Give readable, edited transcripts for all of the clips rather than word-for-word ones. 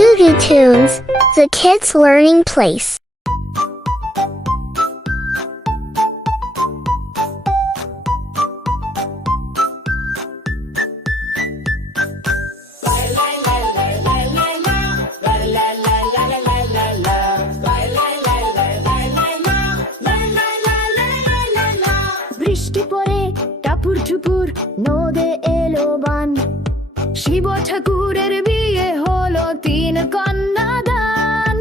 Tugu Tunes, the kids' learning place. বৃষ্টি পড়ে টাপুর টুপুর নদে এলো বান শিব ঠাকুরের বিয়ে হলো 3 কন্যা দান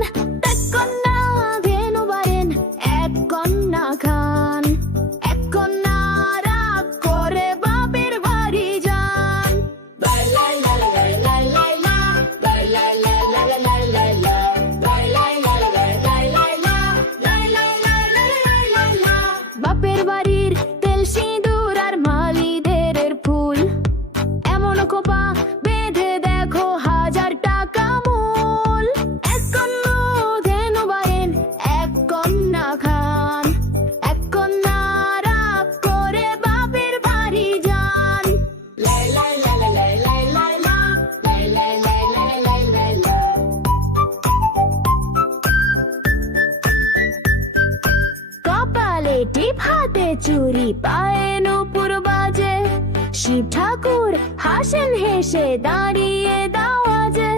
এক কন্যা ধেনু বারেন এক কন্যা খান এক কন্যা রাগ করে বাপের বাড়ি যান বাপের বাড়ির তেল সিঁদুর আর মালিদের ফুল এমন কোপা বেঁধে দেখো 1000 টাকা মূল এক কন্যা ধেনু বারেন এক কন্যা খান এক কন্যা রাগ করে বাপের বাড়ি যান কপালে টিপ হাতে চুরি পায়ে নূপুর বাজে শিব ঠাকুর হাসেন হেসে দাঁড়িয়ে দাওয়াজে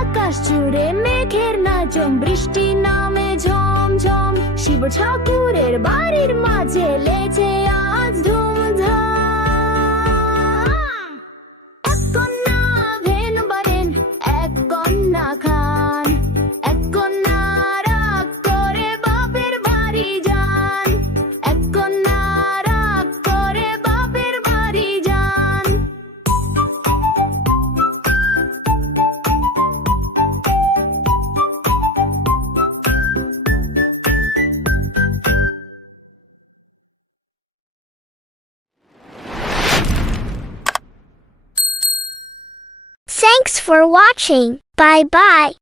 আকাশ জুড়ে মেঘের নাচন বৃষ্টি নামে ঝমঝম শিব ঠাকুরের বাড়ির মাঝে লেছে আজ ধুমধাম এক কন্যা ধেনু বারেন এক কন্যা খান এক কন্যা রাগ করে বাপের বাড়ি যান এক কন্যা রাগ করে বাপের বাড়ি যান Thanks for watching. Bye bye.